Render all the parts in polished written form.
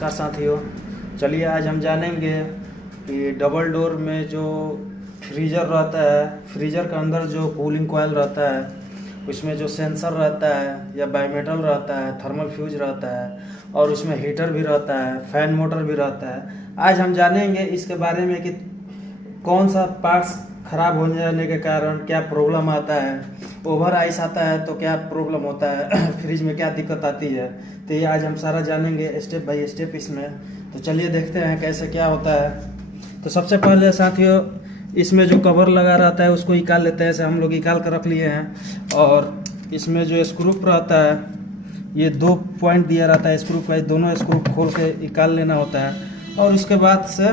नमस्कार साथियों। चलिए आज हम जानेंगे कि डबल डोर में जो फ्रीज़र रहता है, फ्रीज़र के अंदर जो कूलिंग कॉइल रहता है, उसमें जो सेंसर रहता है या बाईमेटल रहता है, थर्मल फ्यूज रहता है और उसमें हीटर भी रहता है, फैन मोटर भी रहता है। आज हम जानेंगे इसके बारे में कि कौन सा पार्ट्स खराब हो जाने के कारण क्या प्रॉब्लम आता है, ओवर आइस आता है तो क्या प्रॉब्लम होता है, फ्रिज में क्या दिक्कत आती है। तो ये आज हम सारा जानेंगे स्टेप बाय स्टेप इसमें। तो चलिए देखते हैं कैसे क्या होता है। तो सबसे पहले साथियों, इसमें जो कवर लगा रहता है उसको निकाल लेते हैं। ऐसे हम लोग निकाल कर रख लिए हैं। और इसमें जो स्क्रू रहता है, ये 2 पॉइंट दिया रहता है स्क्रू का, दोनों स्क्रू खोल के निकाल लेना होता है। और उसके बाद से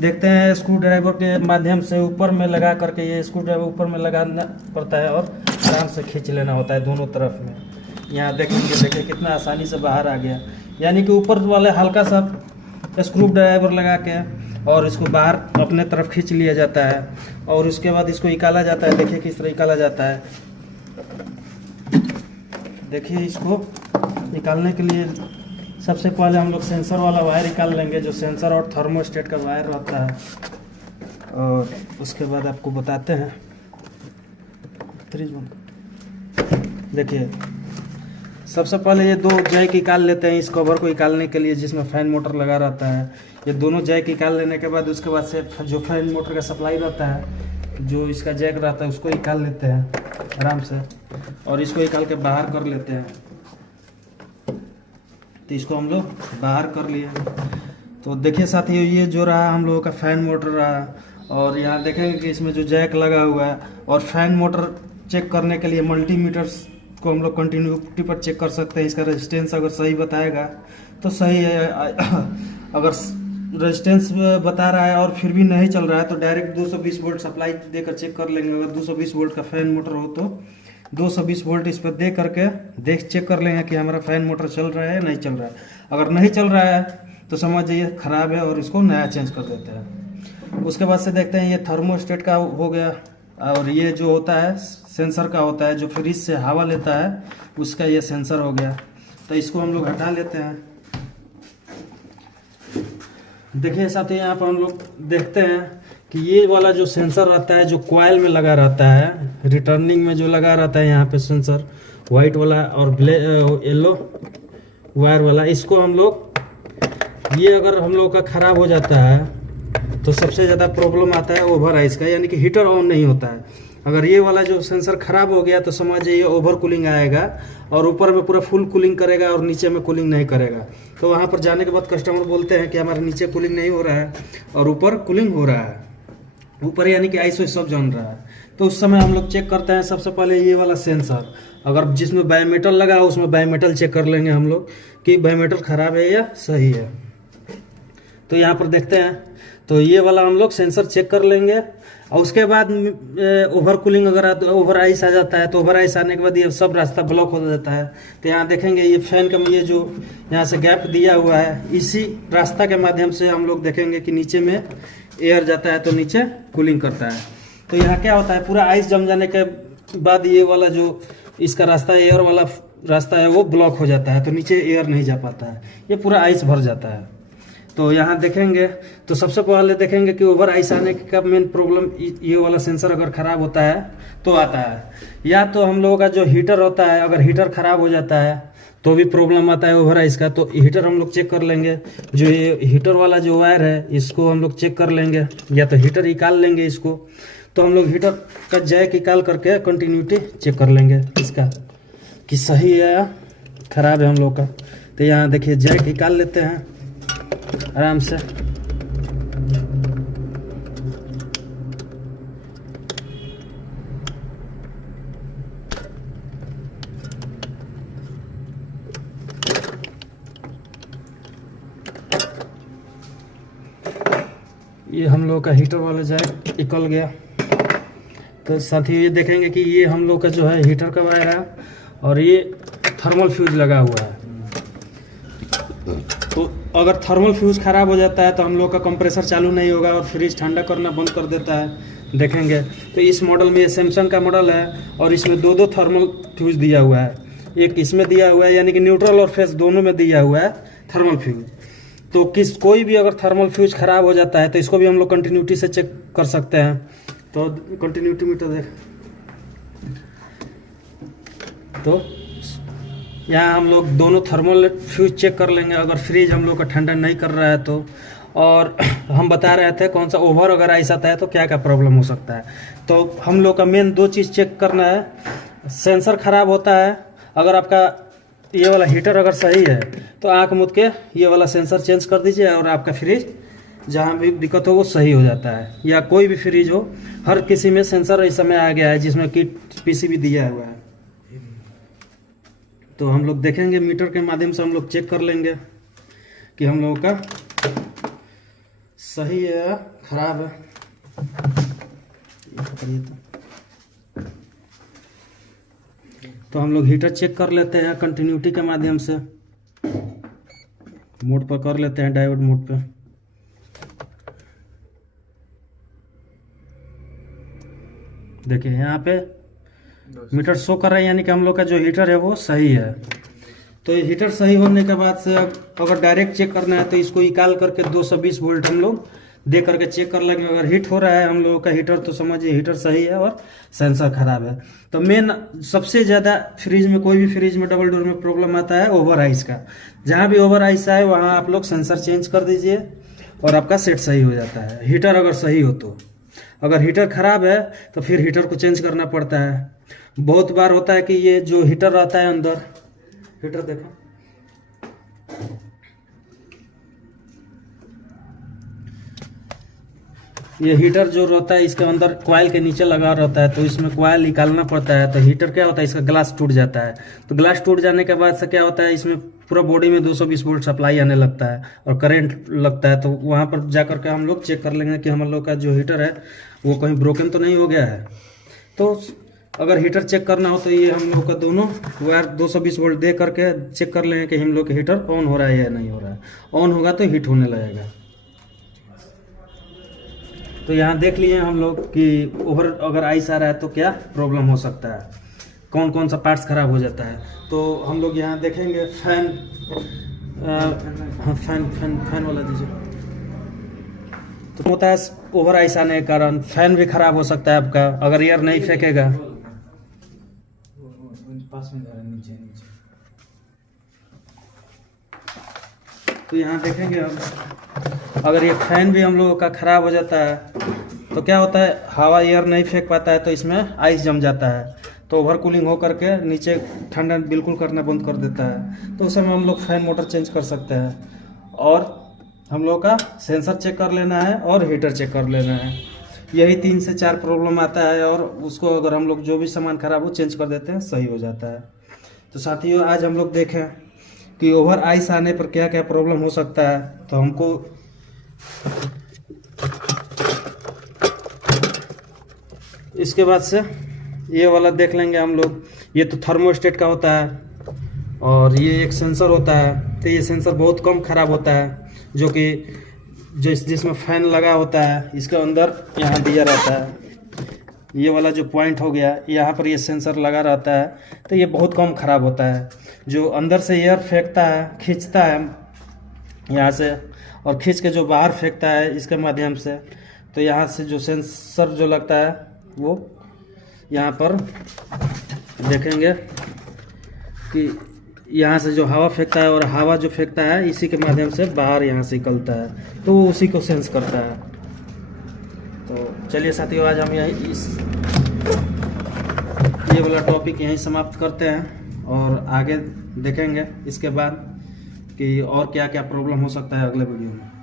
देखते हैं स्क्रू ड्राइवर के माध्यम से ऊपर में लगा करके, ये स्क्रू ड्राइवर ऊपर में लगाना पड़ता है और आराम से खींच लेना होता है दोनों तरफ में। यहाँ देखेंगे, देखिए कितना आसानी से बाहर आ गया। यानी कि ऊपर वाले हल्का सा स्क्रू ड्राइवर लगा के और इसको बाहर अपने तरफ खींच लिया जाता है। और उसके बाद इसको निकाला जाता है। देखिए किस तरह निकाला जाता है। देखिए इसको निकालने के लिए सबसे पहले हम लोग सेंसर वाला वायर निकाल लेंगे, जो सेंसर और थर्मोस्टेट का वायर रहता है। और उसके बाद आपको बताते हैं। देखिए सबसे पहले ये 2 जैक निकाल लेते हैं इस कवर को निकालने के लिए, जिसमें फैन मोटर लगा रहता है। ये दोनों जैक निकाल लेने के बाद उसके बाद से जो फैन मोटर का सप्लाई रहता है, जो इसका जैक रहता है, उसको निकाल लेते हैं आराम से। और इसको निकाल के बाहर कर लेते हैं। तो इसको हम लोग बाहर कर लिए। तो देखिए साथियों, ये जो रहा हम लोगों का फैन मोटर रहा। और यहाँ देखेंगे कि इसमें जो जैक लगा हुआ है, और फैन मोटर चेक करने के लिए मल्टीमीटर्स को हम लोग कंटिन्यूटी पर चेक कर सकते हैं। इसका रेजिस्टेंस अगर सही बताएगा तो सही है। अगर रेजिस्टेंस बता रहा है और फिर भी नहीं चल रहा है तो डायरेक्ट 220 वोल्ट सप्लाई देकर चेक कर लेंगे। अगर 220 वोल्ट का फैन मोटर हो तो 220 वोल्ट इस पर दे करके चेक कर लेंगे कि हमारा फैन मोटर चल रहा है या नहीं चल रहा है। अगर नहीं चल रहा है तो समझ जाइए ख़राब है और इसको नया चेंज कर देते हैं। उसके बाद से देखते हैं, ये थर्मोस्टेट का हो गया। और ये जो होता है सेंसर का होता है, जो फ्रिज से हवा लेता है, उसका ये सेंसर हो गया। तो इसको हम लोग हटा लेते हैं। देखिए साथियों, यहाँ पर हम लोग देखते हैं कि ये वाला जो सेंसर रहता है, जो कॉइल में लगा रहता है, रिटर्निंग में जो लगा रहता है यहाँ पे सेंसर, वाइट वाला और येलो वायर वाला, इसको हम लोग, ये अगर हम लोग का ख़राब हो जाता है तो सबसे ज़्यादा प्रॉब्लम आता है ओवर आइस का, यानी कि हीटर ऑन नहीं होता है। अगर ये वाला जो सेंसर ख़राब हो गया तो समझ जाइए ओवर कूलिंग आएगा और ऊपर में पूरा फुल कूलिंग करेगा और नीचे में कूलिंग नहीं करेगा। तो वहाँ पर जाने के बाद कस्टमर बोलते हैं कि हमारे नीचे कूलिंग नहीं हो रहा है और ऊपर कूलिंग हो रहा है, ऊपर यानी कि आइस सब जम रहा है। तो उस समय हम लोग चेक करते हैं सबसे पहले ये वाला सेंसर, अगर जिसमें बाईमेटल लगा हो उसमें बाईमेटल चेक कर लेंगे हम लोग कि बाईमेटल ख़राब है या सही है। तो यहाँ पर देखते हैं, तो ये वाला हम लोग सेंसर चेक कर लेंगे। और उसके बाद ओवर कूलिंग अगर ओवर आइस आ जाता है तो ओवर आइस आने के बाद ये सब रास्ता ब्लॉक हो जाता है। तो यहाँ देखेंगे ये फैन का ये जो यहाँ से गैप दिया हुआ है, इसी रास्ता के माध्यम से हम लोग देखेंगे कि नीचे में एयर जाता है तो नीचे कूलिंग करता है। तो यहाँ क्या होता है, पूरा आइस जम जाने के बाद ये वाला जो इसका रास्ता, एयर वाला रास्ता है, वो ब्लॉक हो जाता है। तो नीचे एयर नहीं जा पाता है, ये पूरा आइस भर जाता है। तो यहाँ देखेंगे तो सबसे पहले देखेंगे कि ओवर आइस आने का मेन प्रॉब्लम ये वाला सेंसर अगर ख़राब होता है तो आता है। या तो हम लोगों का जो हीटर होता है, अगर हीटर ख़राब हो जाता है तो भी प्रॉब्लम आता है ओवर आइस का। तो हीटर हम लोग चेक कर लेंगे, जो ये हीटर वाला जो वायर है इसको हम लोग चेक कर लेंगे, या तो हीटर निकाल लेंगे इसको। तो हम लोग हीटर का जैक निकाल करके कंटिन्यूटी चेक कर लेंगे इसका कि सही है या ख़राब है हम लोग का। तो यहाँ देखिए जैक निकाल लेते हैं आराम से। ये हम लोग का हीटर वाला जैक निकल गया। तो साथ ही ये देखेंगे कि ये हम लोग का जो है हीटर का वायर है और ये थर्मल फ्यूज लगा हुआ है। तो अगर थर्मल फ्यूज ख़राब हो जाता है तो हम लोग का कंप्रेसर चालू नहीं होगा और फ्रिज ठंडा करना बंद कर देता है। देखेंगे तो इस मॉडल में, ये सैमसंग का मॉडल है और इसमें 2 थर्मल फ्यूज दिया हुआ है। एक इसमें दिया हुआ है, यानी कि न्यूट्रल और फेस दोनों में दिया हुआ है थर्मल फ्यूज। तो कोई भी अगर थर्मल फ्यूज खराब हो जाता है तो इसको भी हम लोग कंटिन्यूटी से चेक कर सकते हैं। तो कंटिन्यूटी मीटर देख, तो यहाँ हम लोग दोनों थर्मल फ्यूज चेक कर लेंगे अगर फ्रिज हम लोग का ठंडा नहीं कर रहा है तो। और हम बता रहे थे कौन सा ओवर अगर आइस आता है तो क्या क्या प्रॉब्लम हो सकता है। तो हम लोग का मेन 2 चीज़ चेक करना है। सेंसर खराब होता है, अगर आपका ये वाला हीटर अगर सही है तो आँख मूंद के ये वाला सेंसर चेंज कर दीजिए और आपका फ्रिज जहाँ भी दिक्कत हो वो सही हो जाता है। या कोई भी फ्रिज हो, हर किसी में सेंसर इस समय आ गया है जिसमें किट पीसीबी दिया हुआ है। तो हम लोग देखेंगे मीटर के माध्यम से हम लोग चेक कर लेंगे कि हम लोगों का सही है या खराब है। तो हम लोग हीटर चेक कर लेते हैं कंटिन्यूटी के माध्यम से, मोड पर कर लेते हैं, डायोड मोड पे। देखिए यहाँ पे मीटर शो कर रहा है, यानी कि हम लोग का जो हीटर है वो सही है। तो ये हीटर सही होने के बाद से अगर डायरेक्ट चेक करना है तो इसको निकाल करके 220 वोल्ट हम लोग दे करके चेक कर लेंगे। अगर हीट हो रहा है हम लोगों का हीटर तो समझिए हीटर सही है और सेंसर खराब है। तो मेन सबसे ज़्यादा फ्रिज में, कोई भी फ्रिज में डबल डोर में प्रॉब्लम आता है ओवर आइस का। जहाँ भी ओवर आइस आए वहाँ आप लोग सेंसर चेंज कर दीजिए और आपका सेट सही हो जाता है, हीटर अगर सही हो तो। अगर हीटर खराब है तो फिर हीटर को चेंज करना पड़ता है। बहुत बार होता है कि ये जो हीटर रहता है अंदर, हीटर देखो, ये हीटर जो रहता है इसके अंदर कॉइल के नीचे लगा रहता है, तो इसमें कॉइल निकालना पड़ता है। तो हीटर क्या होता है, इसका ग्लास टूट जाता है। तो ग्लास टूट जाने के बाद से क्या होता है, इसमें पूरा बॉडी में 220 वोल्ट सप्लाई आने लगता है और करंट लगता है। तो वहाँ पर जा करके हम लोग चेक कर लेंगे कि हम लोग का जो हीटर है वो कहीं ब्रोकन तो नहीं हो गया है। तो अगर हीटर चेक करना हो तो ये हम लोग का दोनों वायर 220 वोल्ट दे करके चेक कर लेंगे कि हम लोग का हीटर ऑन हो रहा है या नहीं हो रहा है। ऑन होगा तो हीट होने लगेगा। तो यहाँ देख लिए हम लोग कि ओवर अगर आइस आ रहा है तो क्या प्रॉब्लम हो सकता है, कौन कौन सा पार्ट्स खराब हो जाता है। तो हम लोग यहाँ देखेंगे फैन, हाँ फैन वाला दीजिए। तो होता है ओवर आइस आने के कारण फैन भी खराब हो सकता है आपका, अगर एयर नहीं फेंकेगा। तो यहाँ देखेंगे हम, अगर ये फैन भी हम लोगों का खराब हो जाता है तो क्या होता है, हवा एयर नहीं फेंक पाता है तो इसमें आइस जम जाता है। तो ओवर कूलिंग हो करके नीचे ठंडा बिल्कुल करना बंद कर देता है। तो उस समय हम लोग फैन मोटर चेंज कर सकते हैं। और हम लोग का सेंसर चेक कर लेना है और हीटर चेक कर लेना है। यही 3 से 4 प्रॉब्लम आता है और उसको अगर हम लोग जो भी सामान खराब हो चेंज कर देते हैं, सही हो जाता है। तो साथियों आज हम लोग देखें कि ओवर आइस आने पर क्या क्या प्रॉब्लम हो सकता है। तो हमको इसके बाद से ये वाला देख लेंगे हम लोग। ये तो थर्मोस्टेट का होता है और ये एक सेंसर होता है। तो ये सेंसर बहुत कम खराब होता है, जो कि जिसमें फैन लगा होता है इसके अंदर यहाँ दिया रहता है। ये वाला जो पॉइंट हो गया यहाँ पर ये सेंसर लगा रहता है। तो ये बहुत कम खराब होता है। जो अंदर से एयर फेंकता है, खींचता है यहाँ से और खींच के जो बाहर फेंकता है इसके माध्यम से। तो यहाँ से जो सेंसर जो लगता है वो यहाँ पर देखेंगे कि यहाँ से जो हवा फेंकता है और हवा जो फेंकता है इसी के माध्यम से बाहर यहाँ से निकलता है, तो वो उसी को सेंस करता है। तो चलिए साथियों आज हम यही ये वाला टॉपिक यहीं समाप्त करते हैं और आगे देखेंगे इसके बाद कि और क्या क्या प्रॉब्लम हो सकता है अगले वीडियो में।